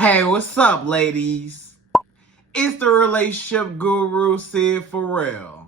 Hey, what's up, ladies? It's the relationship guru, Sydd Ferrell.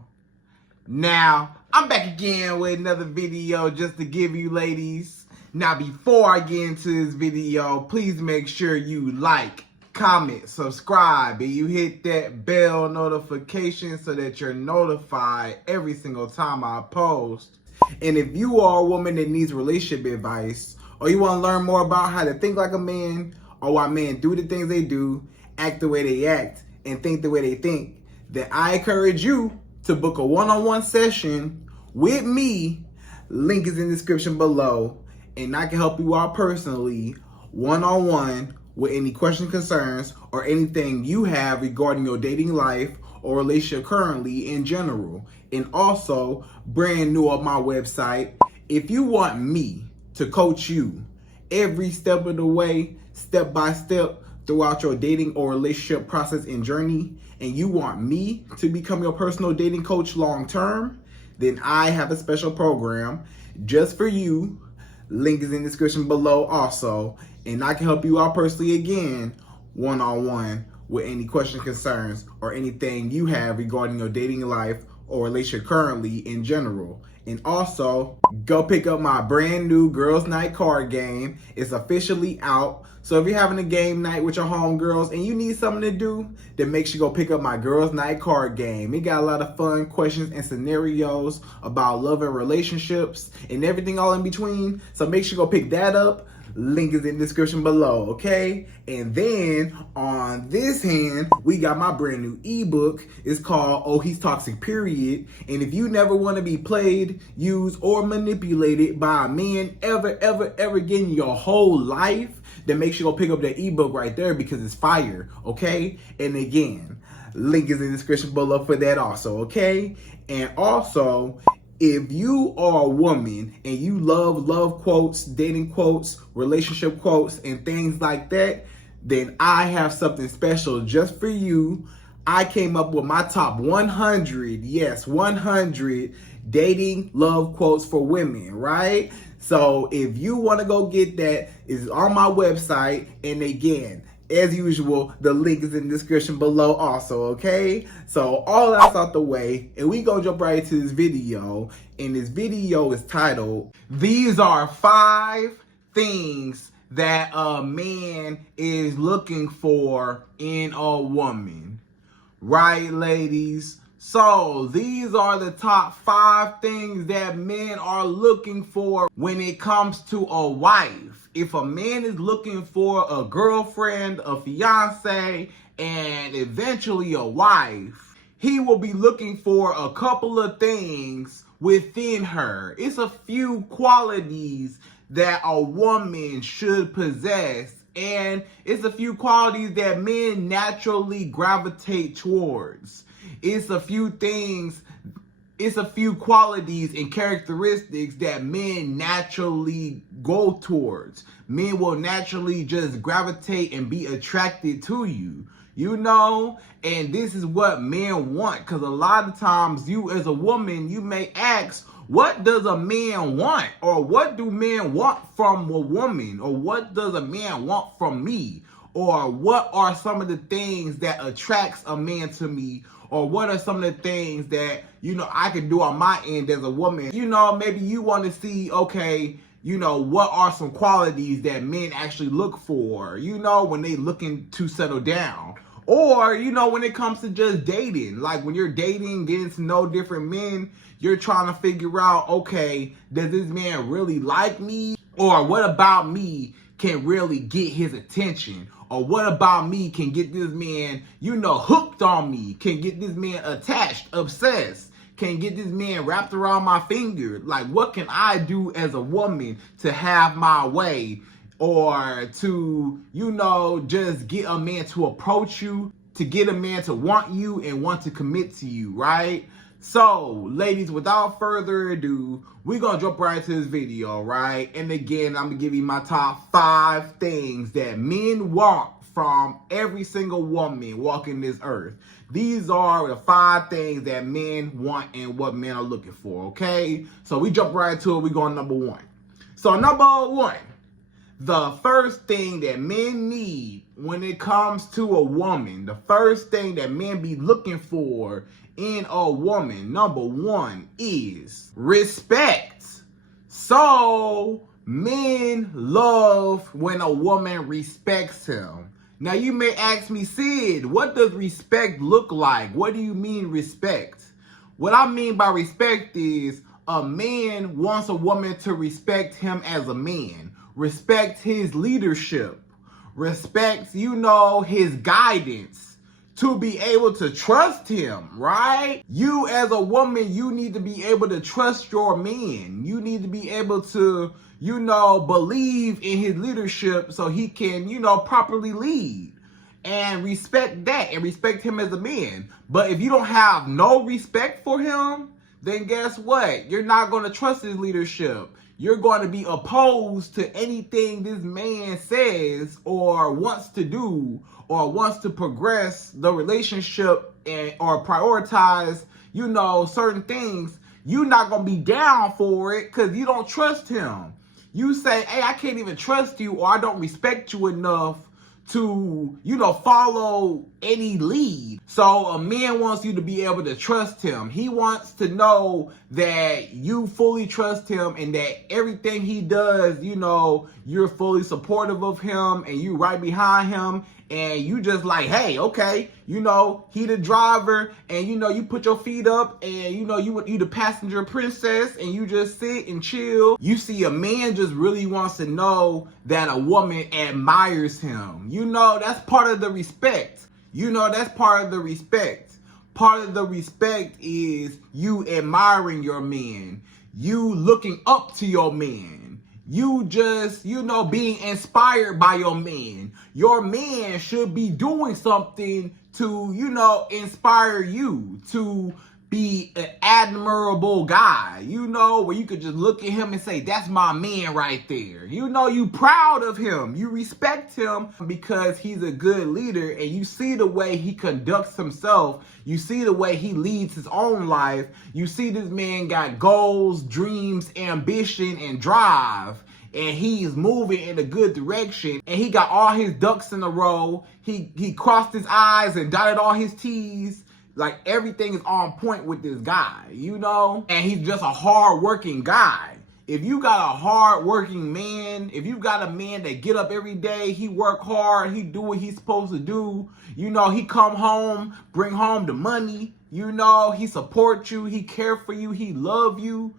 Now, I'm back again with another video just to give you ladies. Now, before I get into this video, please make sure you like, comment, subscribe, and you hit that bell notification so that you're notified every single time I post. And if you are a woman that needs relationship advice, or you want to learn more about how to think like a man, or why men do the things they do, act the way they act, and think the way they think, then I encourage you to book a one-on-one session with me. Link is in the description below, and I can help you out personally, one-on-one, with any questions, concerns, or anything you have regarding your dating life or relationship currently in general. And also, brand new on my website, if you want me to coach you every step of the way, step by step, throughout your dating or relationship process and journey, and you want me to become your personal dating coach long term, then I have a special program just for you. Link is in the description below also, and I can help you out personally again, one-on-one, with any questions, concerns, or anything you have regarding your dating life or relationship currently in general. And also, go pick up my brand new Girls Night card game. It's officially out. So if you're having a game night with your homegirls and you need something to do, then make sure you go pick up my Girls Night card game. It got a lot of fun questions and scenarios about love and relationships and everything all in between. So make sure you go pick that up. Link is in the description below, okay? And then on this hand, we got my brand new ebook. It's called Oh, He's Toxic, Period. And if you never want to be played, used, or manipulated by a man ever again in your whole life, then make sure you go pick up that ebook right there because it's fire, okay? And again, link is in the description below for that also, okay? And also, if you are a woman and you love quotes, dating quotes, relationship quotes, and things like that, then I have something special just for you. I came up with my top 100, yes, 100 dating love quotes for women, right? So if you want to go get that, it's on my website. And again, as usual, the link is in the description below also, okay? So all that's out the way, and we gonna jump right into this video. And this video is titled, These Are 5 Things That a Man is Looking For in a Woman. Right, ladies? So these are the top 5 things that men are looking for when it comes to a wife. If a man is looking for a girlfriend, a fiance, and eventually a wife, he will be looking for a couple of things within her. It's a few qualities that a woman should possess, and it's a few qualities that men naturally gravitate towards. It's a few things, it's a few qualities and characteristics that men naturally go towards. Men will naturally just gravitate and be attracted to you, you know? And this is what men want, because a lot of times you as a woman, you may ask, what does a man want? Or what do men want from a woman? Or what does a man want from me? Or what are some of the things that attracts a man to me? Or what are some of the things that, you know, I can do on my end as a woman? You know, maybe you want to see, okay, you know, what are some qualities that men actually look for, you know, when they looking to settle down? Or, you know, when it comes to just dating, like when you're dating, getting to know different men, you're trying to figure out, okay, does this man really like me? Or what about me can really get his attention? Or what about me can get this man, you know, hooked on me, can get this man attached, obsessed, can get this man wrapped around my finger? Like, what can I do as a woman to have my way? Or to, you know, just get a man to approach you, to get a man to want you and want to commit to you, right? So, ladies, without further ado, we're going to jump right into this video, right? And again, I'm going to give you my top 5 things that men want from every single woman walking this earth. These are the 5 things that men want and what men are looking for, okay? So we jump right into it. We go on number 1. So number 1, The first thing that men need when it comes to a woman, the first thing that men be looking for in a woman, number one, is respect. So men love when a woman respects him. Now you may ask me, Sid, what does respect look like? What do you mean respect? What I mean by respect is a man wants a woman to respect him as a man, respect his leadership, respect, his guidance, to be able to trust him, right? You as a woman, you need to be able to trust your man. You need to be able to, believe in his leadership so he can, properly lead. And respect that and respect him as a man. But if you don't have no respect for him, then guess what? You're not going to trust his leadership. You're going to be opposed to anything this man says or wants to do or wants to progress the relationship or prioritize, certain things. You're not going to be down for it because you don't trust him. You say, hey, I can't even trust you, or I don't respect you enough to, follow any lead. So a man wants you to be able to trust him. He wants to know that you fully trust him and that everything he does, you're fully supportive of him and you right behind him. And you just like, hey, okay, he the driver, and you put your feet up, and you the passenger princess, and you just sit and chill. You see, a man just really wants to know that a woman admires him. That's part of the respect. That's part of the respect. Part of the respect is you admiring your man, you looking up to your man. You just, being inspired by your man. Your man should be doing something to, inspire you to be an admirable guy, where you could just look at him and say, that's my man right there. You proud of him. You respect him because he's a good leader, and you see the way he conducts himself. You see the way he leads his own life. You see this man got goals, dreams, ambition, and drive. And he's moving in a good direction. And he got all his ducks in a row. He crossed his I's and dotted all his T's. Like, everything is on point with this guy, And he's just a hard-working guy. If you got a hard-working man, if you got a man that get up every day, he work hard, he do what he's supposed to do, he come home, bring home the money, he support you, he care for you, he love you,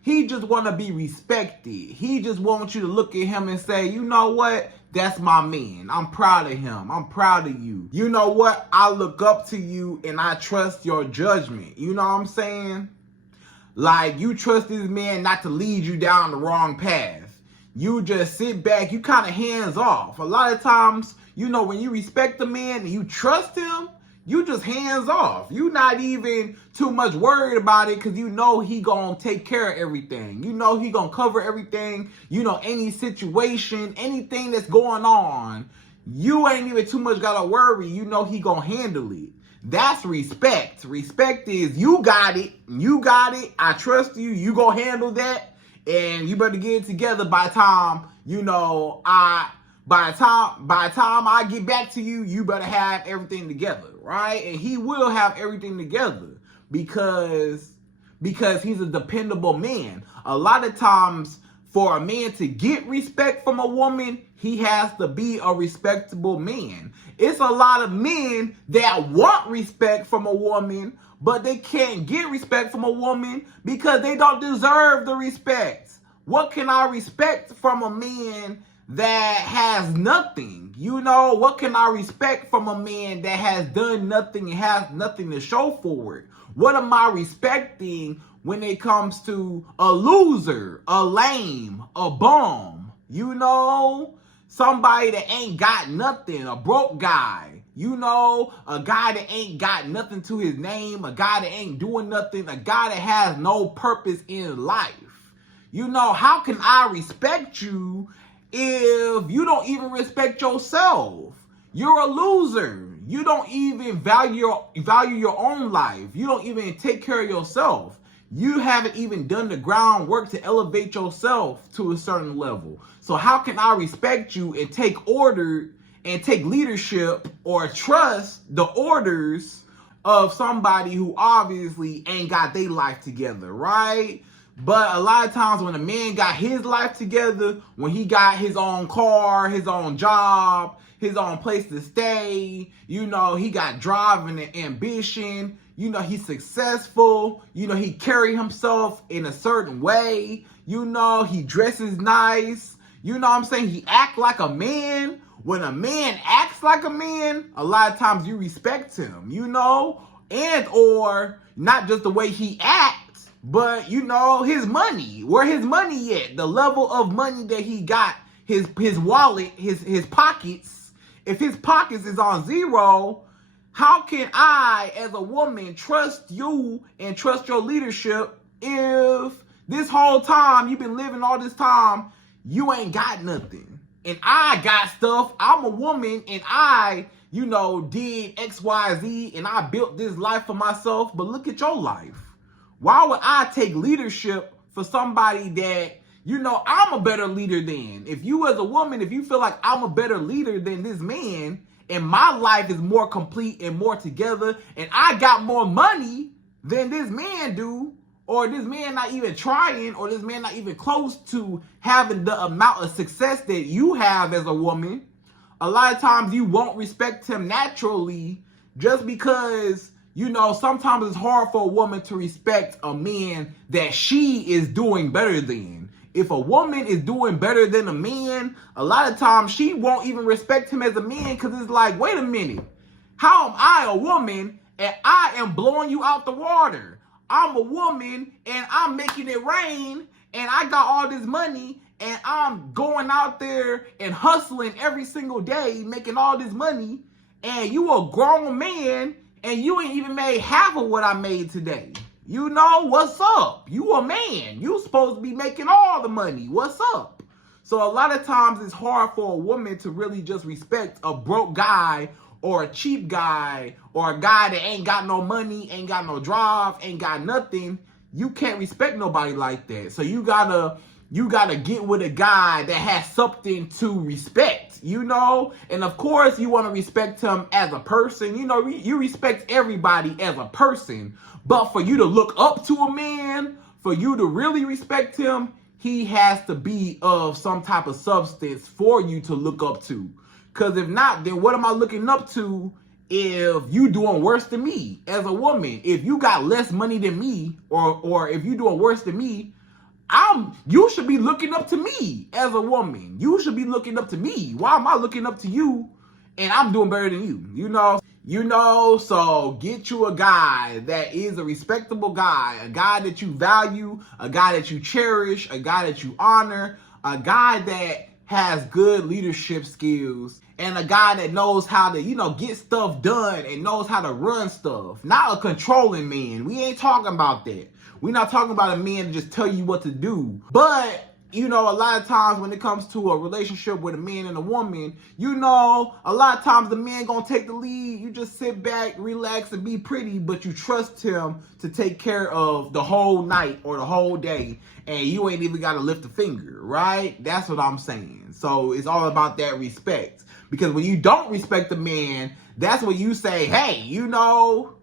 he just want to be respected. He just wants you to look at him and say, you know what? That's my man. I'm proud of him. I'm proud of you. You know what? I look up to you and I trust your judgment. You know what I'm saying? Like, you trust this man not to lead you down the wrong path. You just sit back. You kind of hands off. A lot of times, when you respect the man and you trust him, you just hands off. You not even too much worried about it because he gonna take care of everything. He gonna cover everything. Any situation, anything that's going on, you ain't even too much gotta worry. He gonna handle it. That's respect. Respect is you got it. You got it. I trust you. You gonna handle that. And you better get it together by the time, By the time I get back to you, you better have everything together, right? And he will have everything together because he's a dependable man. A lot of times, for a man to get respect from a woman, he has to be a respectable man. It's a lot of men that want respect from a woman, but they can't get respect from a woman because they don't deserve the respect. What can I respect from a man that has nothing? What can I respect from a man that has done nothing and has nothing to show for it? What am I respecting when it comes to a loser, a lame, a bum? Somebody that ain't got nothing, a broke guy. A guy that ain't got nothing to his name, a guy that ain't doing nothing, a guy that has no purpose in life. How can I respect you if you don't even respect yourself? You're a loser. You don't even value your own life. You don't even take care of yourself. You haven't even done the groundwork to elevate yourself to a certain level. So how can I respect you and take order and take leadership or trust the orders of somebody who obviously ain't got their life together, right? But a lot of times when a man got his life together, when he got his own car, his own job, his own place to stay, you know, he got drive and ambition, you know, he's successful, you know, he carry himself in a certain way, you know, he dresses nice, you know what I'm saying? He act like a man. When a man acts like a man, a lot of times you respect him, you know, and or not just the way he acts, but you know, his money, where his money at, the level of money that he got, his wallet, his pockets. If his pockets is on zero, how can I, as a woman, trust you and trust your leadership if this whole time you've been living all this time, you ain't got nothing? And I got stuff. I'm a woman and I, you know, did X, Y, Z and I built this life for myself. But look at your life. Why would I take leadership for somebody that, you know, I'm a better leader than? If you as a woman, if you feel like I'm a better leader than this man and my life is more complete and more together and I got more money than this man do, or this man not even trying, or this man not even close to having the amount of success that you have as a woman, a lot of times you won't respect him naturally just because, you know, sometimes it's hard for a woman to respect a man that she is doing better than. If a woman is doing better than a man, a lot of times she won't even respect him as a man because it's like, wait a minute, how am I a woman and I am blowing you out the water? I'm a woman and I'm making it rain and I got all this money and I'm going out there and hustling every single day, making all this money, and you a grown man and you ain't even made half of what I made today. You know, what's up? You a man. You supposed to be making all the money. What's up? So a lot of times it's hard for a woman to really just respect a broke guy or a cheap guy, or a guy that ain't got no money, ain't got no drive, ain't got nothing. You can't respect nobody like that. So you gotta get with a guy that has something to respect, you know? And of course, you want to respect him as a person. You know, you respect everybody as a person. But for you to look up to a man, for you to really respect him, he has to be of some type of substance for you to look up to. Because if not, then what am I looking up to if you doing worse than me as a woman? If you got less money than me, or if you doing worse than me, you should be looking up to me as a woman. You should be looking up to me. Why am I looking up to you and I'm doing better than you? You know, so get you a guy that is a respectable guy, a guy that you value, a guy that you cherish, a guy that you honor, a guy that has good leadership skills, and a guy that knows how to, you know, get stuff done and knows how to run stuff. Not a controlling man. We ain't talking about that. We're not talking about a man to just tell you what to do. But, you know, a lot of times when it comes to a relationship with a man and a woman, you know, a lot of times the man gonna take the lead. You just sit back, relax, and be pretty, but you trust him to take care of the whole night or the whole day, and you ain't even gotta lift a finger, right? That's what I'm saying. So it's all about that respect. Because when you don't respect the man, that's when you say, hey, you know,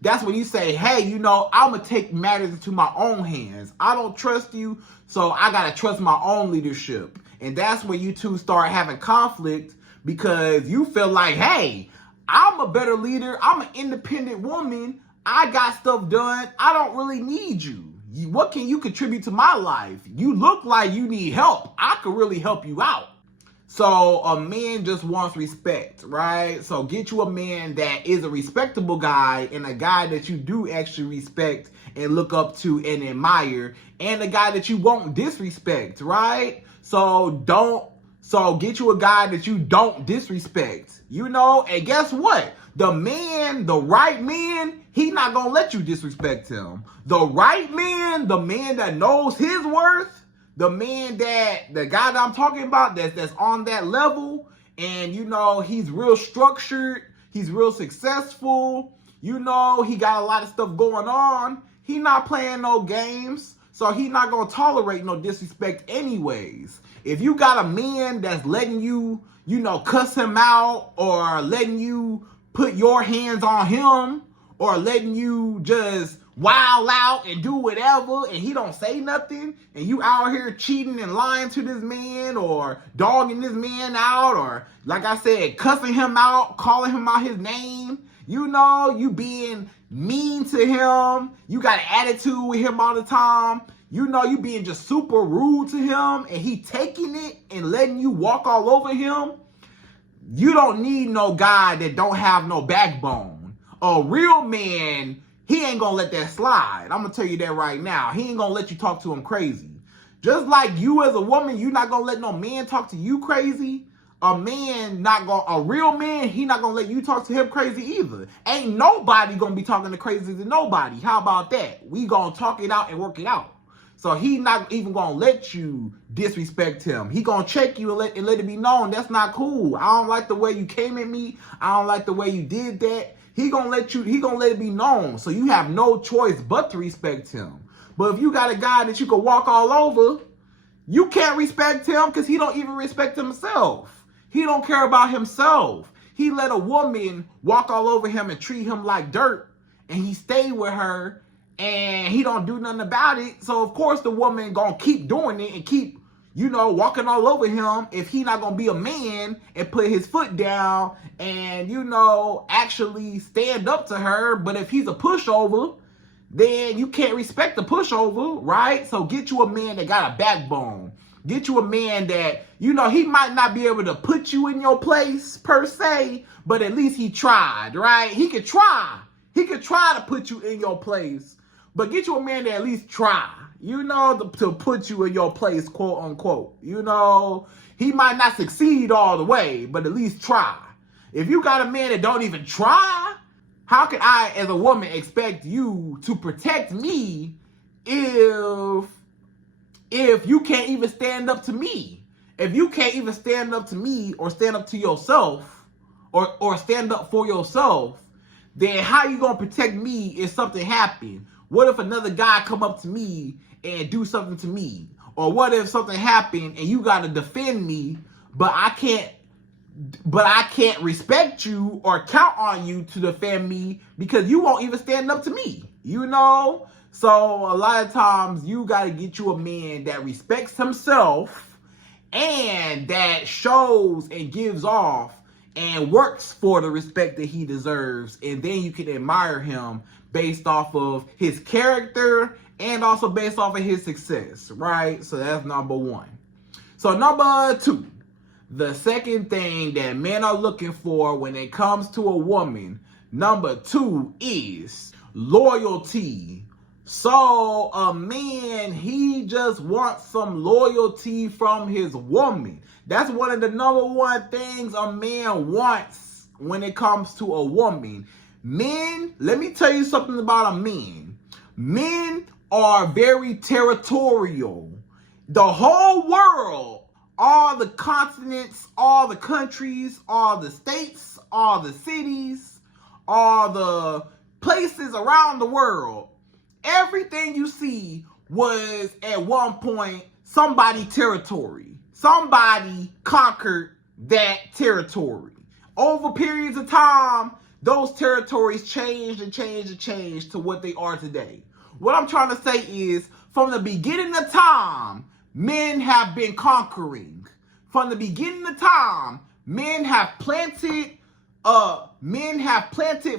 I'm going to take matters into my own hands. I don't trust you, so I got to trust my own leadership. And that's when you two start having conflict because you feel like, hey, I'm a better leader. I'm an independent woman. I got stuff done. I don't really need you. What can you contribute to my life? You look like you need help. I could really help you out. So a man just wants respect, right? So get you a man that is a respectable guy and a guy that you do actually respect and look up to and admire, and a guy that you won't disrespect, right? So get you a guy that you don't disrespect, you know? And guess what? The right man, he not gonna let you disrespect him. The right man, the man that knows his worth, the guy that I'm talking about that's on that level, and you know, he's real structured, he's real successful, you know, he got a lot of stuff going on. He not playing no games. So he not going to tolerate no disrespect anyways. If you got a man that's letting you, cuss him out, or letting you put your hands on him, or letting you just wild out and do whatever, and he don't say nothing, and you out here cheating and lying to this man, or dogging this man out, or like I said, cussing him out, calling him out his name, you being mean to him, you got an attitude with him all the time, you being just super rude to him, and he taking it and letting you walk all over him, you don't need no guy that don't have no backbone. A real man, he ain't gonna let that slide. I'm gonna tell you that right now. He ain't gonna let you talk to him crazy. Just like you as a woman, you not gonna let no man talk to you crazy. A real man, he not gonna let you talk to him crazy either. Ain't nobody gonna be talking to crazy to nobody. How about that? We gonna talk it out and work it out. So he not even gonna let you disrespect him. He gonna check you and let it be known that's not cool. I don't like the way you came at me. I don't like the way you did that. He gonna let it be known. So you have no choice but to respect him. But if you got a guy that you can walk all over, you can't respect him because he don't even respect himself. He don't care about himself. He let a woman walk all over him and treat him like dirt, and he stayed with her, and he don't do nothing about it. So of course the woman gonna keep doing it and keep, walking all over him if he not gonna be a man and put his foot down and, actually stand up to her. But if he's a pushover, then you can't respect the pushover, right? So get you a man that got a backbone. Get you a man that, he might not be able to put you in your place per se, but at least he tried, right? He could try. He could try to put you in your place, but get you a man that at least try, to put you in your place, quote unquote. He might not succeed all the way, but at least try. If you got a man that don't even try, how can I, as a woman, expect you to protect me if you can't even stand up to me? If you can't even stand up to me or stand up to yourself or stand up for yourself, then how you gonna protect me if something happened? What if another guy come up to me and do something to me? Or what if something happened and you gotta defend me, but I can't respect you or count on you to defend me because you won't even stand up to me, So a lot of times you got to get you a man that respects himself and that shows and gives off and works for the respect that he deserves. And then you can admire him based off of his character and also based off of his success, right? So that's number one. So number two, the second thing that men are looking for when it comes to a woman, number two, is loyalty. So a man, he just wants some loyalty from his woman. That's one of the number one things a man wants when it comes to a woman. Men, let me tell you something about a man. Men are very territorial. The whole world, all the continents, all the countries, all the states, all the cities, all the places around the world, everything you see was at one point somebody's territory. Somebody conquered that territory. Over periods of time, those territories changed and changed and changed to what they are today. What I'm trying to say is, from the beginning of time, men have been conquering. From the beginning of time, men have planted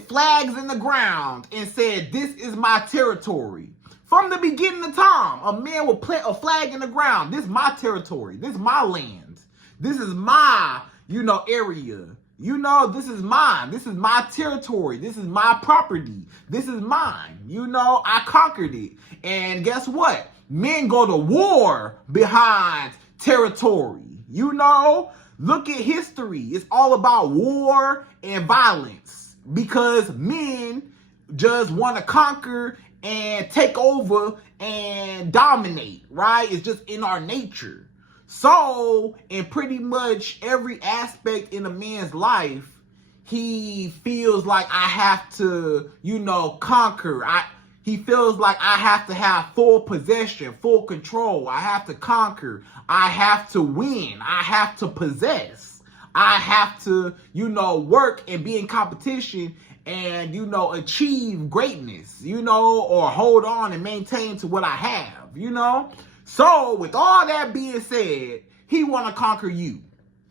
flags in the ground and said, this is my territory. From the beginning of time, a man will plant a flag in the ground. This is my territory. This is my land. This is my, area. This is mine. This is my territory. This is my property. This is mine. I conquered it. And guess what? Men go to war behind territory. Look at history. It's all about war and violence because men just want to conquer and take over and dominate, right? It's just in our nature. So, in pretty much every aspect in a man's life, he feels like I have to, conquer. He feels like I have to have full possession, full control. I have to conquer. I have to win. I have to possess. I have to, work and be in competition and, achieve greatness, or hold on and maintain to what I have, So with all that being said, he want to conquer you,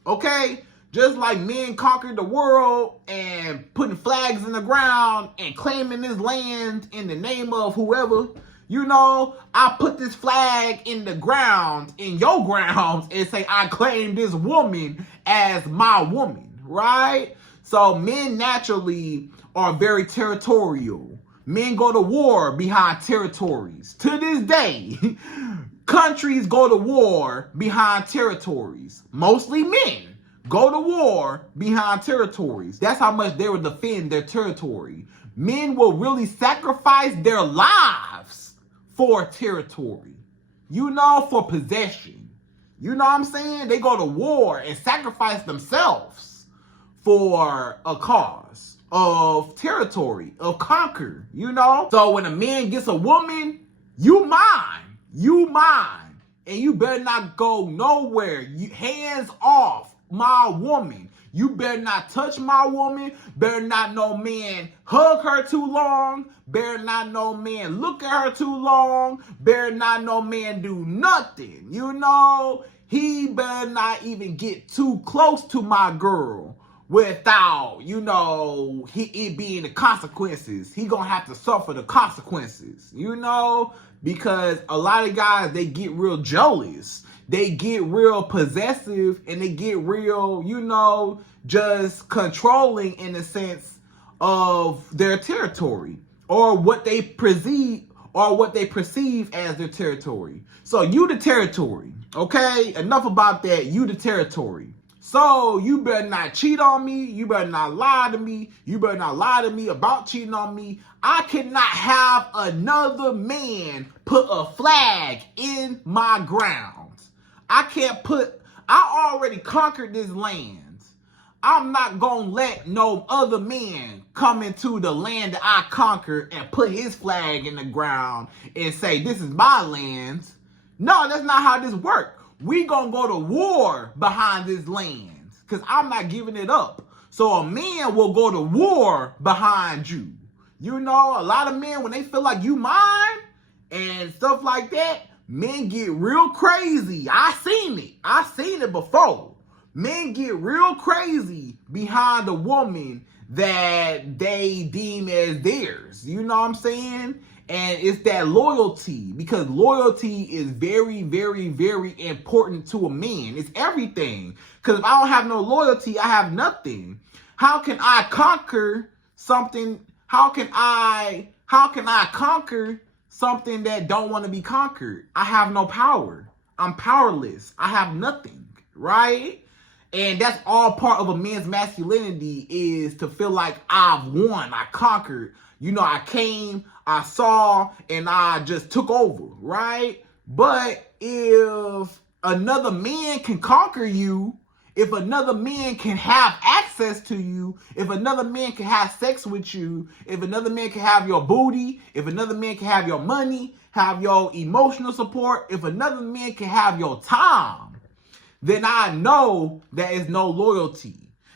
okay? Just like men conquered the world and putting flags in the ground and claiming this land in the name of whoever, I put this flag in the ground, in your grounds, and say I claim this woman as my woman, right? So men naturally are very territorial. Men go to war behind territories. To this day, countries go to war behind territories. Mostly men go to war behind territories. That's how much they will defend their territory. Men will really sacrifice their lives for territory, for possession. You know what I'm saying? They go to war and sacrifice themselves for a cause of territory, of conquer, So when a man gets a woman, you mine, and you better not go nowhere. Hands off my woman. You better not touch my woman. Better not no man hug her too long. Better not no man look at her too long. Better not no man do nothing. He better not even get too close to my girl without, it being the consequences. He gonna have to suffer the consequences, because a lot of guys, they get real jealous. They get real possessive and they get real, just controlling in the sense of their territory or what they perceive as their territory. So you the territory, okay? Enough about that. You the territory. So you better not cheat on me. You better not lie to me. You better not lie to me about cheating on me. I cannot have another man put a flag in my grounds. I already conquered this land. I'm not going to let no other man come into the land that I conquered and put his flag in the ground and say, this is my land. No, that's not how this works. We gonna go to war behind this land because I'm not giving it up. So a man will go to war behind you. A lot of men, when they feel like you mine and stuff like that, men get real crazy. I seen it before. Men get real crazy behind a woman that they deem as theirs. You know what I'm saying? And it's that loyalty, because loyalty is very, very, very important to a man. It's everything. Because if I don't have no loyalty, I have nothing. How can I conquer something? How can I conquer something that don't want to be conquered? I have no power. I'm powerless. I have nothing, right? And that's all part of a man's masculinity, is to feel like I've won, I conquered. I came, I saw, and I just took over, right? But if another man can conquer you, if another man can have access to you, if another man can have sex with you, if another man can have your booty, if another man can have your money, have your emotional support, if another man can have your time, then I know that is no loyalty.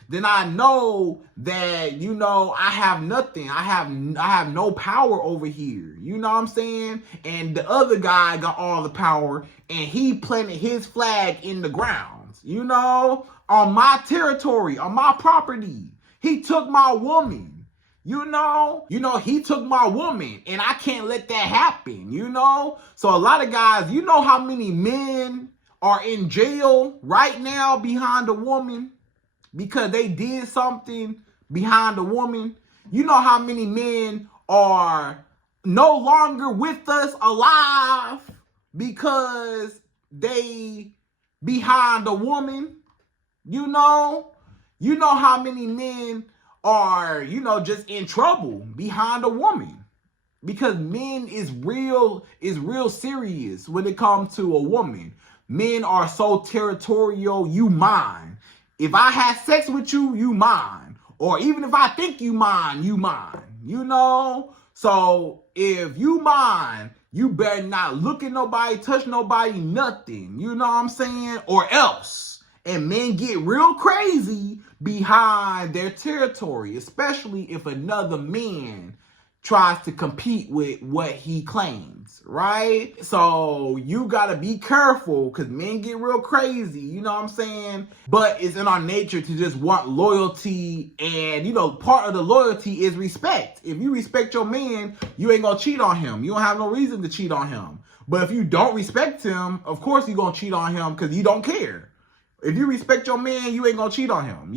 Then I know that, I have nothing. I have no power over here. You know what I'm saying? And the other guy got all the power and he planted his flag in the ground, on my territory, on my property. He took my woman, he took my woman and I can't let that happen, So a lot of guys, how many men are in jail right now behind a woman? Because they did something behind a woman. You know how many men are no longer with us alive because they behind a woman? You know how many men are, just in trouble behind a woman? Because men is real serious when it comes to a woman. Men are so territorial, you mine. If I had sex with you, you mine. Or even if I think you mine, you mine. So if you mind, you better not look at nobody, touch nobody, nothing. You know what I'm saying? Or else. And men get real crazy behind their territory, especially if another man tries to compete with what he claims, right? So you gotta be careful because men get real crazy, you know what I'm saying? But it's in our nature to just want loyalty, and part of the loyalty is respect. If you respect your man, you ain't gonna cheat on him. You don't have no reason to cheat on him. But if you don't respect him, of course you're gonna cheat on him because you don't care. If you respect your man, you ain't gonna cheat on him,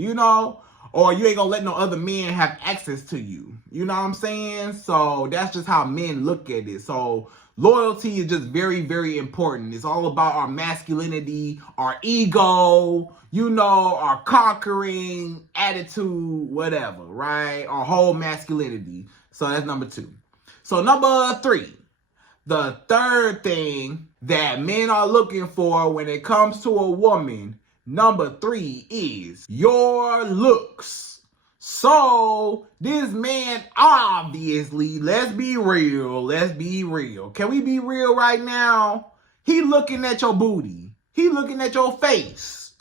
or you ain't gonna let no other men have access to you. You know what I'm saying? So that's just how men look at it. So loyalty is just very, very important. It's all about our masculinity, our ego, our conquering attitude, whatever, right? Our whole masculinity. So that's number 2. So number 3. The third thing that men are looking for when it comes to a woman, number 3 is your looks. So this man, obviously, let's be real. Can we be real right now? He looking at your booty. He looking at your face.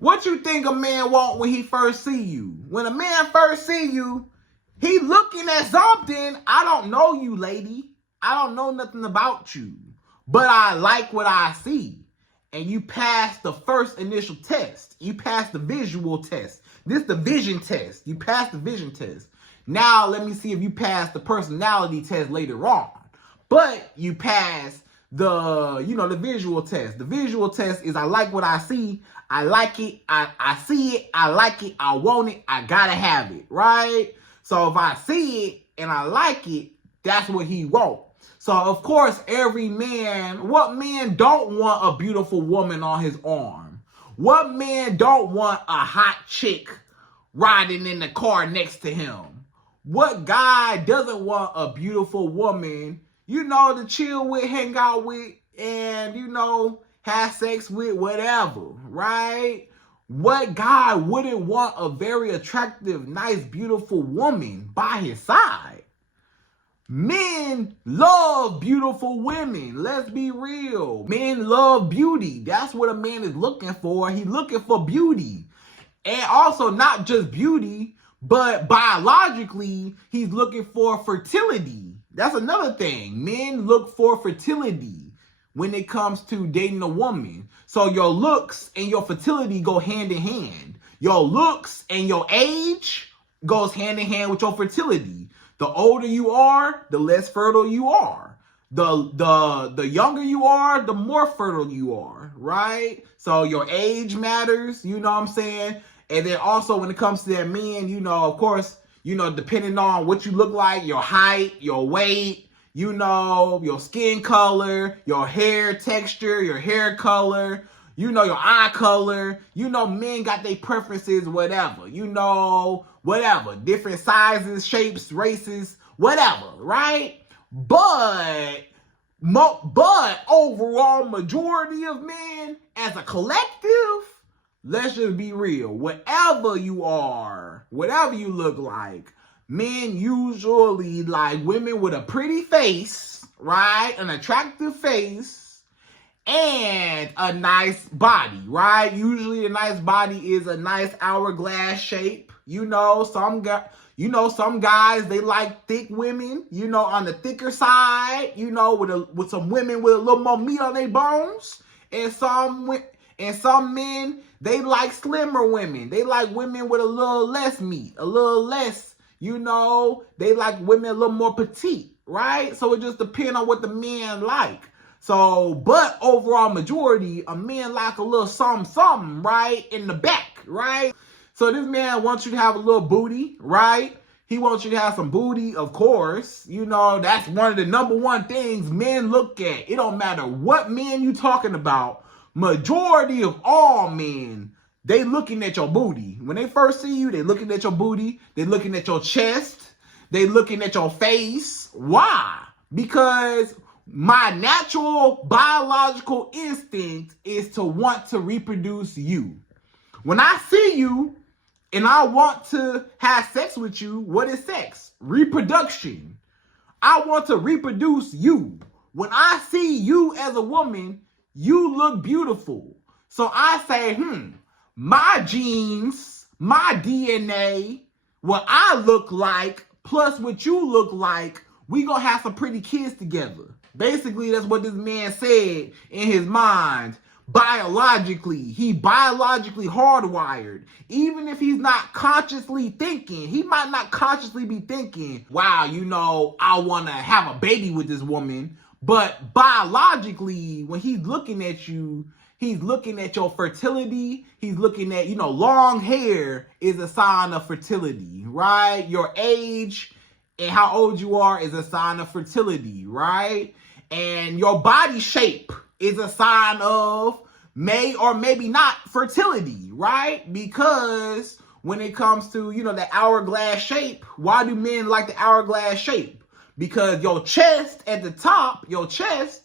What you think a man want when he first see you? When a man first see you, he looking at something. I don't know you, lady. I don't know nothing about you, but I like what I see. And you pass the first initial test. You pass the visual test. This the vision test. You pass the vision test. Now let me see if you pass the personality test later on. But you pass the visual test. The visual test is I like what I see. I like it. I see it. I like it. I want it. I gotta have it, right? So if I see it and I like it, that's what he wants. So, of course, what man don't want a beautiful woman on his arm? What man don't want a hot chick riding in the car next to him? What guy doesn't want a beautiful woman, to chill with, hang out with, and, have sex with, whatever, right? What guy wouldn't want a very attractive, nice, beautiful woman by his side? Men love beautiful women. Let's be real. Men love beauty. That's what a man is looking for. He's looking for beauty. And also not just beauty, but biologically, he's looking for fertility. That's another thing. Men look for fertility when it comes to dating a woman. So your looks and your fertility go hand in hand. Your looks and your age goes hand in hand with your fertility. The older you are, the less fertile you are. The younger you are, the more fertile you are, right? So your age matters, you know what I'm saying? And then also when it comes to that man, of course, depending on what you look like, your height, your weight, your skin color, your hair texture, your hair color, your eye color, men got their preferences, whatever, whatever, different sizes, shapes, races, whatever, right? But overall majority of men as a collective, let's just be real, whatever you are, whatever you look like, men usually like women with a pretty face, right? An attractive face, and a nice body, right? Usually a nice body is a nice hourglass shape. Some guys, they like thick women, on the thicker side, with some women with a little more meat on their bones. And some men, they like slimmer women. They like women with a little less meat, a little less, they like women a little more petite, right? So it just depends on what the man like. So, but overall majority, a man like a little something, right? In the back, right? So this man wants you to have a little booty, right? He wants you to have some booty, of course. That's one of the number one things men look at. It don't matter what men you talking about. Majority of all men, they looking at your booty. When they first see you, they looking at your booty. They looking at your chest. They looking at your face. Why? Because my natural biological instinct is to want to reproduce you. When I see you and I want to have sex with you, what is sex? Reproduction. I want to reproduce you. When I see you as a woman, you look beautiful. So I say, my genes, my DNA, what I look like, plus what you look like, we gonna have some pretty kids together. Basically, that's what this man said in his mind. Biologically, he biologically hardwired. Even if he's not consciously thinking, he might not consciously be thinking, wow, I want to have a baby with this woman. But biologically, when he's looking at you, he's looking at your fertility. He's looking at, long hair is a sign of fertility, right? Your age and how old you are is a sign of fertility, right? And your body shape is a sign of may or maybe not fertility, right? Because when it comes to, the hourglass shape, why do men like the hourglass shape? Because your chest at the top, your chest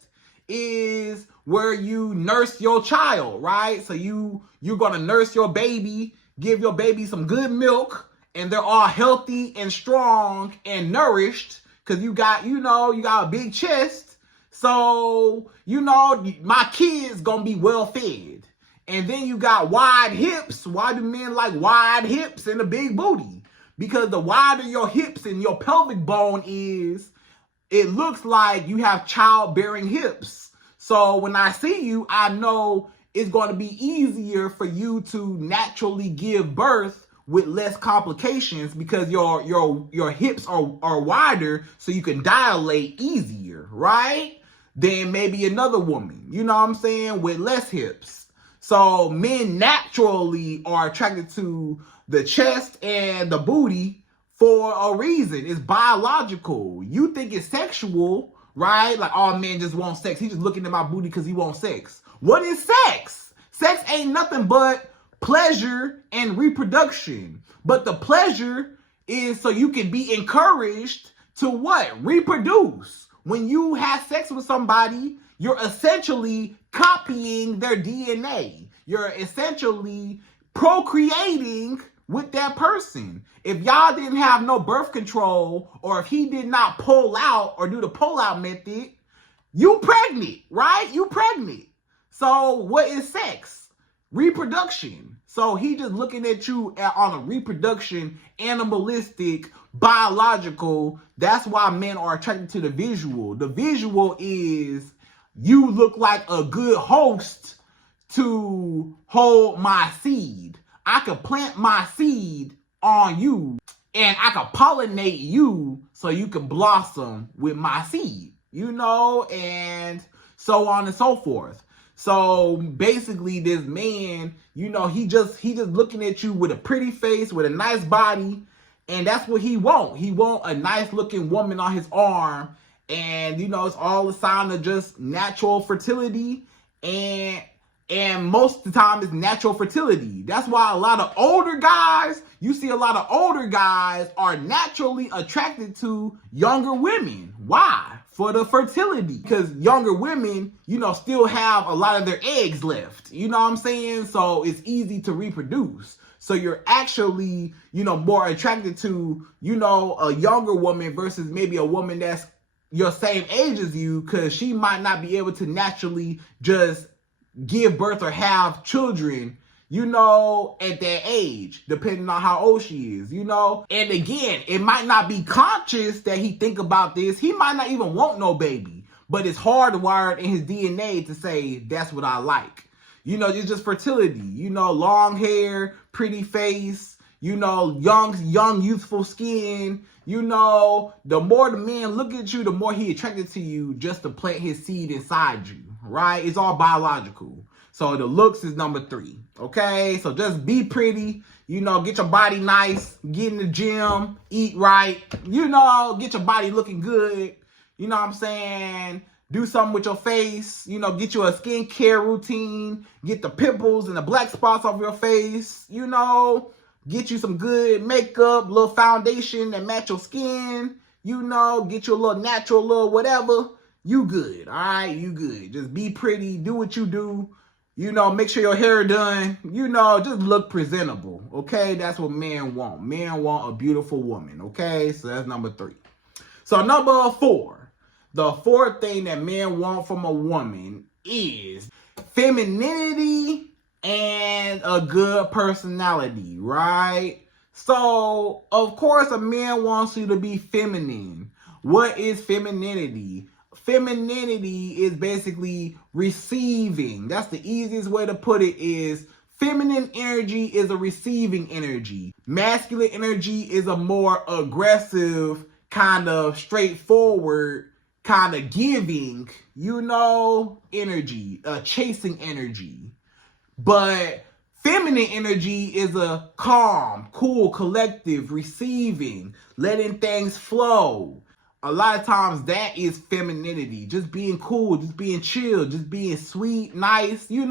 is where you nurse your child, right? So you're going to nurse your baby, give your baby some good milk, and they're all healthy and strong and nourished because you got a big chest. So, my kids gonna be well fed. And then you got wide hips. Why do men like wide hips and a big booty? Because the wider your hips and your pelvic bone is, it looks like you have childbearing hips. So when I see you, I know it's going to be easier for you to naturally give birth with less complications because your hips are wider, so you can dilate easier, right? Than maybe another woman, with less hips. So men naturally are attracted to the chest and the booty for a reason. It's biological. You think it's sexual, right? Like, all men just want sex. He's just looking at my booty because he wants sex. What is sex? Sex ain't nothing but pleasure and reproduction. But the pleasure is so you can be encouraged to what? Reproduce. When you have sex with somebody, you're essentially copying their DNA. You're essentially procreating with that person. If y'all didn't have no birth control, or if he did not pull out or do the pull-out method, you pregnant, right? You pregnant. So what is sex? Reproduction. So he just looking at you on a reproduction, animalistic, biological. That's why men are attracted to the visual. The visual is you look like a good host to hold my seed. I could plant my seed on you and I could pollinate you so you can blossom with my seed, and so on and so forth. So basically this man, he just looking at you with a pretty face, with a nice body, and that's what he want. He want a nice looking woman on his arm, and it's all a sign of just natural fertility, and most of the time it's natural fertility. That's why a lot of older guys are naturally attracted to younger women. Why? For the fertility. Because younger women, still have a lot of their eggs left. You know what I'm saying? So it's easy to reproduce. So you're actually, more attracted to, a younger woman versus maybe a woman that's your same age as you, because she might not be able to naturally just give birth or have children, at that age, depending on how old she is, And again, it might not be conscious that he think about this. He might not even want no baby, but it's hardwired in his DNA to say, that's what I like. It's just fertility, long hair, pretty face, young, youthful skin. The more the man look at you, the more he attracted to you just to plant his seed inside you, right? It's all biological. So the looks is number 3, okay? So just be pretty, get your body nice, get in the gym, eat right, get your body looking good, you know what I'm saying? Do something with your face, get you a skincare routine, get the pimples and the black spots off your face, get you some good makeup, little foundation that match your skin, get you a little natural, little whatever. You good, all right? You good. Just be pretty, do what you do. Make sure your hair done, just look presentable, okay? That's what men want. Men want a beautiful woman, okay? So that's number 3. So number 4, the fourth thing that men want from a woman is femininity and a good personality, right? So, of course, a man wants you to be feminine. What is femininity? Femininity is basically receiving. That's the easiest way to put it is feminine energy is a receiving energy. Masculine energy is a more aggressive, kind of straightforward, kind of giving, energy, chasing energy. But feminine energy is a calm, cool, collective, receiving, letting things flow. A lot of times that is femininity. Just being cool, just being chill, just being sweet, nice, And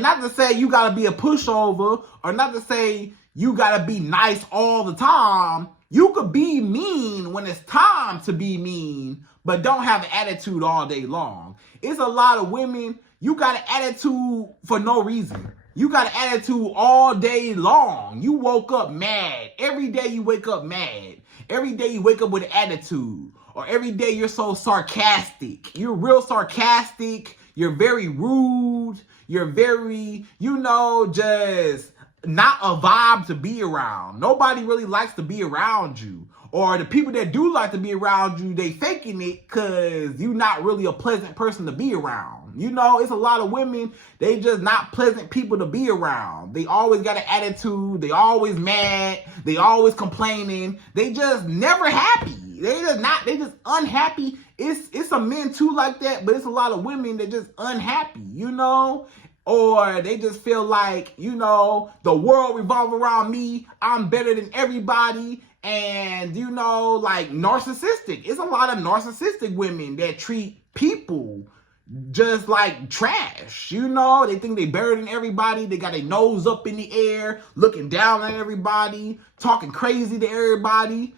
not to say you gotta be a pushover, or not to say you gotta be nice all the time. You could be mean when it's time to be mean, but don't have an attitude all day long. It's a lot of women, you got an attitude for no reason. You got an attitude all day long. You woke up mad. Every day you wake up mad. Every day you wake up with an attitude. Or every day you're so sarcastic. You're real sarcastic. You're very rude. You're very, just not a vibe to be around. Nobody really likes to be around you. Or the people that do like to be around you, they faking it because you're not really a pleasant person to be around. It's a lot of women, they just not pleasant people to be around. They always got an attitude. They always mad. They always complaining. They just never happy. They just unhappy. It's some men too like that, but it's a lot of women that just unhappy, Or they just feel like, the world revolves around me. I'm better than everybody. And, like narcissistic. It's a lot of narcissistic women that treat people just like trash. They think they better than everybody. They got their nose up in the air, looking down at everybody, talking crazy to everybody,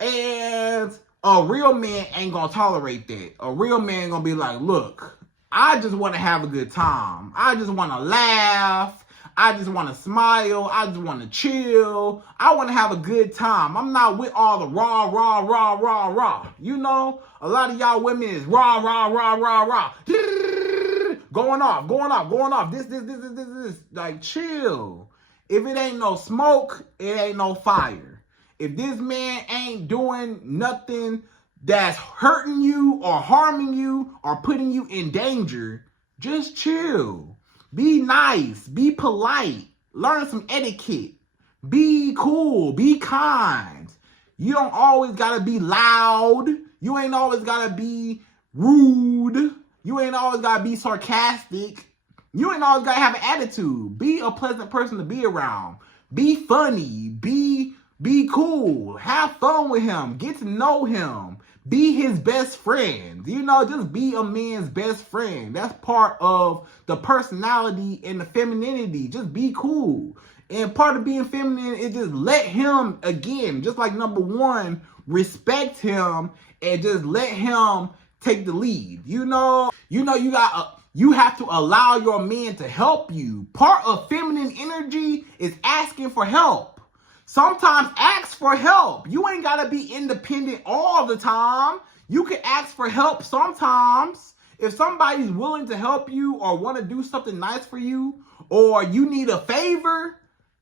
And a real man ain't gonna tolerate that. A real man gonna be like, look, I just want to have a good time. I just want to laugh. I just want to smile. I just want to chill. I want to have a good time. I'm not with all the rah, rah, rah, rah, rah. A lot of y'all women is rah, rah, rah, rah, rah. Going off. This. Like, chill. If it ain't no smoke, it ain't no fire. If this man ain't doing nothing that's hurting you or harming you or putting you in danger, just chill. Be nice, be polite, learn some etiquette, be cool, be kind. You don't always gotta be loud. You ain't always gotta be rude. You ain't always gotta be sarcastic. You ain't always gotta have an attitude. Be a pleasant person to be around. Be funny, be cool, have fun with him, get to know him. Be his best friend. Just be a man's best friend. That's part of the personality and the femininity. Just be cool. And part of being feminine is just let him, again, just like number 1, respect him and just let him take the lead. You have to allow your man to help you. Part of feminine energy is asking for help. Sometimes ask for help. You ain't got to be independent all the time. You can ask for help sometimes. If somebody's willing to help you or want to do something nice for you, or you need a favor,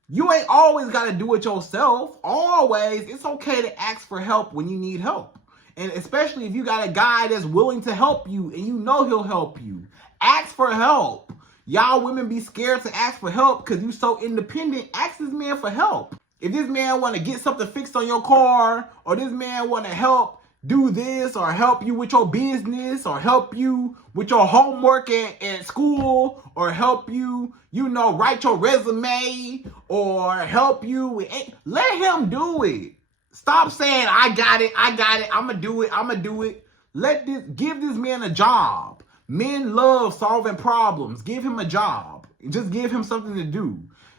you ain't always got to do it yourself. Always, it's okay to ask for help when you need help. And especially if you got a guy that's willing to help you and he'll help you. Ask for help. Y'all women be scared to ask for help because you so independent. Ask this man for help. If this man want to get something fixed on your car, or this man want to help do this, or help you with your business, or help you with your homework at school, or help you, write your resume, or help you with let him do it. Stop saying, I got it, I'm going to do it. Give this man a job. Men love solving problems. Give him a job. Just give him something to do.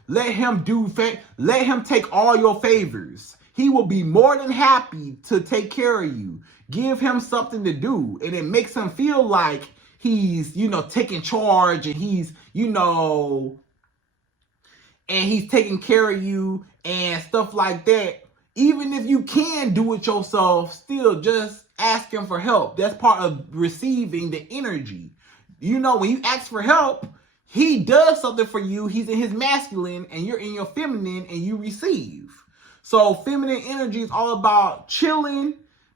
Let him take all your favors. He will be more than happy to take care of you. Give him something to do. And it makes him feel like he's, taking charge and he's, and he's taking care of you and stuff like that. Even if you can do it yourself, still just ask him for help. That's part of receiving the energy. You know, when you ask for help, he does something for you. He's in his masculine and you're in your feminine and you receive. So feminine energy is all about chilling,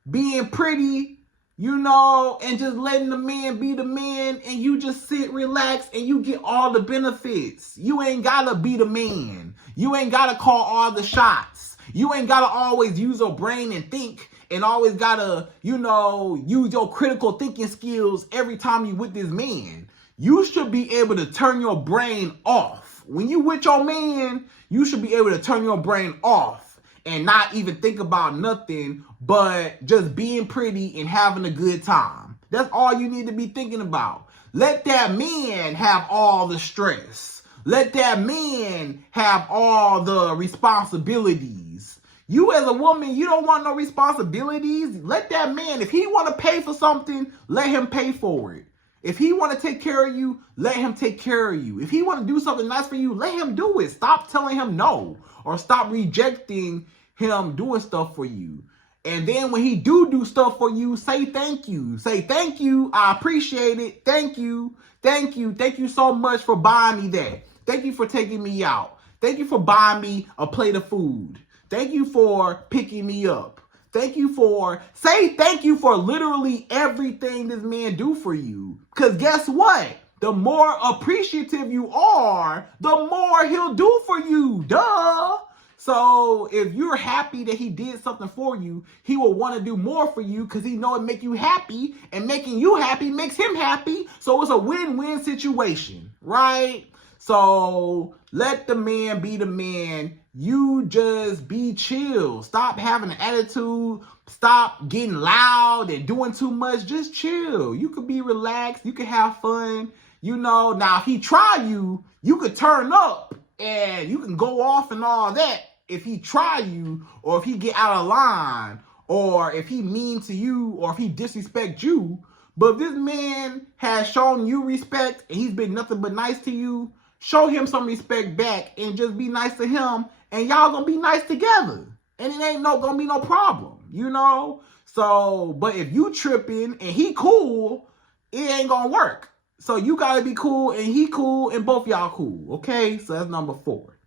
being pretty, you know, and just letting the man be the man, and you just sit, relax, and you get all the benefits. You ain't gotta be the man. You ain't gotta call all the shots. You ain't gotta always use your brain and think, and always gotta, you know, use your critical thinking skills every time you with this man. You should be able to turn your brain off. When you with your man, you should be able to turn your brain off and not even think about nothing but just being pretty and having a good time. That's all you need to be thinking about. Let that man have all the stress. Let that man have all the responsibilities. You as a woman, you don't want no responsibilities. Let that man, if he want to pay for something, let him pay for it. If he want to take care of you, let him take care of you. If he want to do something nice for you, let him do it. Stop telling him no, or stop rejecting him doing stuff for you. And then when he do stuff for you, say thank you. Say thank you. I appreciate it. Thank you. Thank you. Thank you so much for buying me that. Thank you for taking me out. Thank you for buying me a plate of food. Thank you for picking me up. Say thank you for literally everything this man do for you. Because guess what? The more appreciative you are, the more he'll do for you. Duh. So if you're happy that he did something for you, he will want to do more for you because he know it make you happy, and making you happy makes him happy. So it's a win-win situation, right? So let the man be the man. You just be chill. Stop having an attitude. Stop getting loud and doing too much. Just chill. You could be relaxed. You could have fun. You know, now if he try you, you could turn up and you can go off and all that. If he try you, or if he get out of line, or if he mean to you, or if he disrespect you. But if this man has shown you respect and he's been nothing but nice to you, show him some respect back and just be nice to him, and y'all gonna be nice together. And it ain't gonna be no problem, you know? So, but if you tripping and he cool, it ain't gonna work. So you gotta be cool and he cool and both y'all cool, okay? So that's number 4.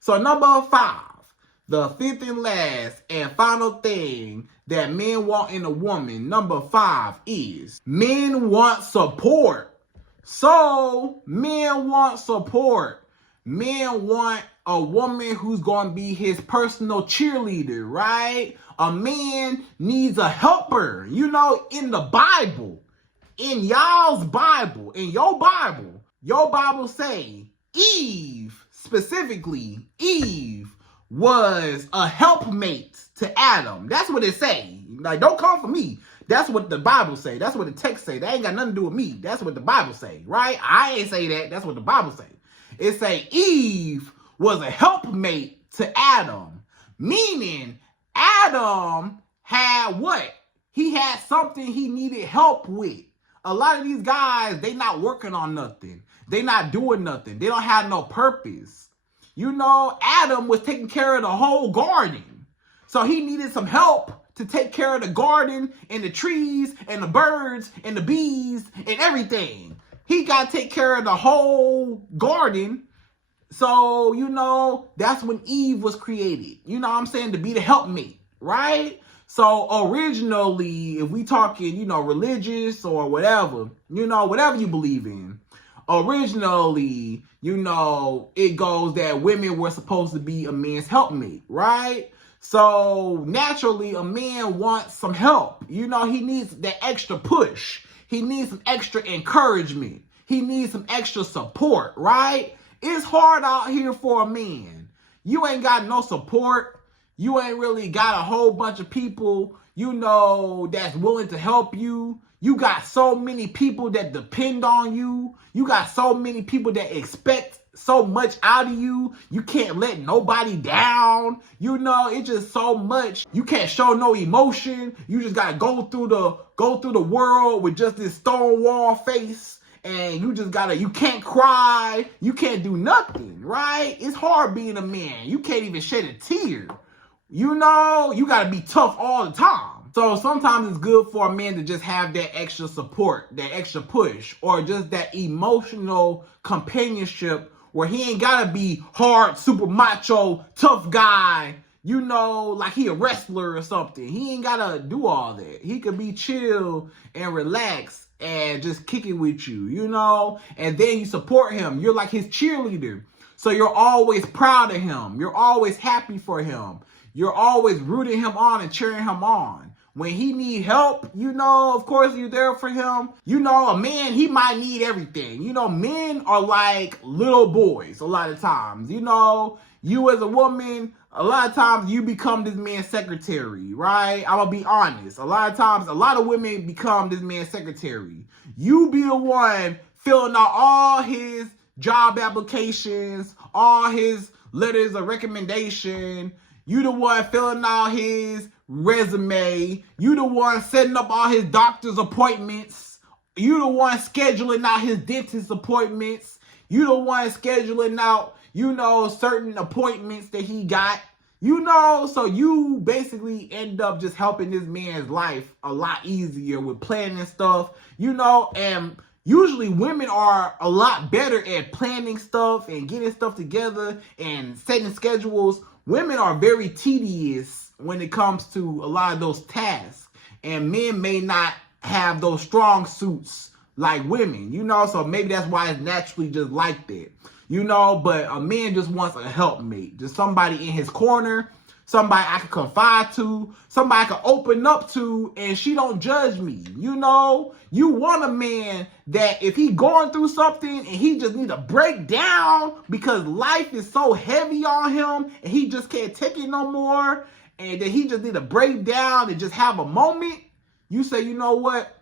So number 5, the 5th and last and final thing that men want in a woman, number 5, is men want support. So men want support. Men want a woman who's going to be his personal cheerleader, right? A man needs a helper. You know, in the Bible, in y'all's Bible, in your Bible say Eve, specifically Eve, was a helpmate to Adam. That's what it say. Like, don't come for me. That's what the Bible say. That's what the text say. That ain't got nothing to do with me. That's what the Bible say, right? I ain't say that. That's what the Bible say. It say Eve was a helpmate to Adam, meaning Adam had what? He had something he needed help with. A lot of these guys, they not working on nothing. They not doing nothing. They don't have no purpose. You know, Adam was taking care of the whole garden. So he needed some help to take care of the garden and the trees and the birds and the bees and everything. He got to take care of the whole garden. So, you know, that's when Eve was created. You know what I'm saying? To be the helpmate, right? So originally, if we talking, you know, religious or whatever, you know, whatever you believe in, originally, you know, it goes that women were supposed to be a man's helpmate, right? So naturally, a man wants some help. You know, he needs that extra push. He needs some extra encouragement. He needs some extra support, right? It's hard out here for a man. You ain't got no support. You ain't really got a whole bunch of people, you know, that's willing to help you. You got so many people that depend on you. You got so many people that expect so much out of you. You can't let nobody down. You know, it's just so much. You can't show no emotion. You just gotta go through the world with just this stonewall face. And you can't cry. You can't do nothing, right? It's hard being a man. You can't even shed a tear You know, you got to be tough all the time. So sometimes it's good for a man to just have that extra support, that extra push, or just that emotional companionship where he ain't got to be hard, super macho, tough guy, you know, like he a wrestler or something. He ain't got to do all that. He could be chill and relaxed and just kick it with you, you know, and then you support him. You're like his cheerleader. So you're always proud of him. You're always happy for him. You're always rooting him on and cheering him on. When he need help, you know, of course you're there for him. You know, a man, he might need everything. You know, men are like little boys a lot of times. You know, you as a woman, a lot of times you become this man's secretary, right? I'm going to be honest. A lot of times, a lot of women become this man's secretary. You be the one filling out all his job applications, all his letters of recommendation. You the one filling out his resume. You the one setting up all his doctor's appointments. You the one scheduling out his dentist appointments. You the one scheduling out, you know, certain appointments that he got. You know, so you basically end up just helping this man's life a lot easier with planning stuff, you know, and usually women are a lot better at planning stuff and getting stuff together and setting schedules. Women are very tedious when it comes to a lot of those tasks. And men may not have those strong suits like women, you know, so maybe that's why it's naturally just like that. You know, but a man just wants a helpmate, just somebody in his corner, somebody I can confide to, somebody I can open up to, and she don't judge me. You know, you want a man that if he going through something and he just need to break down because life is so heavy on him and he just can't take it no more, and that he just need to break down and just have a moment, you say, you know what?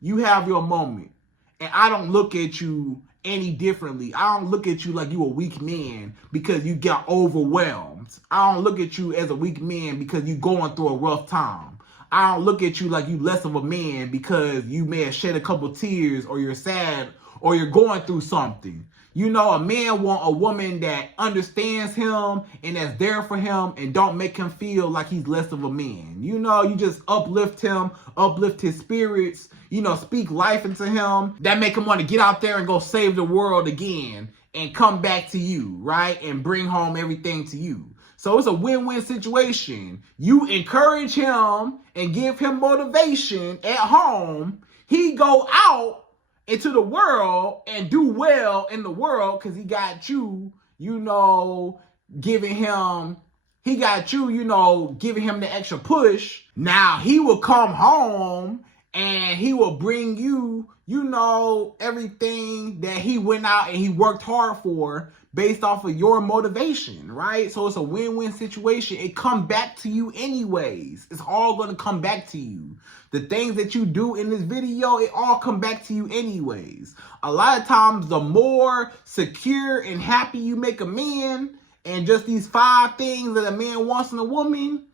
You have your moment. And I don't look at you any differently. I don't look at you like you a weak man because you got overwhelmed. I don't look at you as a weak man because you going through a rough time. I don't look at you like you less of a man because you may have shed a couple tears or you're sad or you're going through something. You know, a man want a woman that understands him and that's there for him and don't make him feel like he's less of a man. You know, you just uplift him, uplift his spirits, you know, speak life into him. That make him want to get out there and go save the world again and come back to you, right? And bring home everything to you. So it's a win-win situation. You encourage him and give him motivation at home. He go out into the world and do well in the world because he got you, you know, giving him the extra push. Now he will come home and he will bring you, you know, everything that he went out and he worked hard for based off of your motivation, right? So it's a win-win situation. It comes back to you anyways. It's all going to come back to you. The things that you do in this video, it all come back to you anyways. A lot of times, the more secure and happy you make a man, and just these 5 things that a man wants in a woman,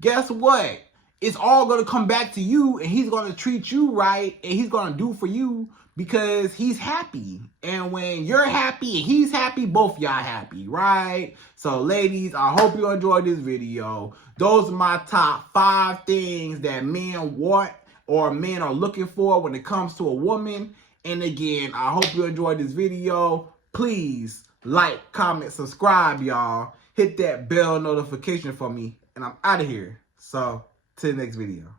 guess what? It's all going to come back to you, and he's going to treat you right, and he's going to do for you because he's happy. And when you're happy and he's happy, both y'all happy, right? So ladies, I hope you enjoyed this video. Those are my top 5 things that men want or men are looking for when it comes to a woman. And again, I hope you enjoyed this video. Please like, comment, subscribe, y'all. Hit that bell notification for me, and I'm out of here. So, to the next video.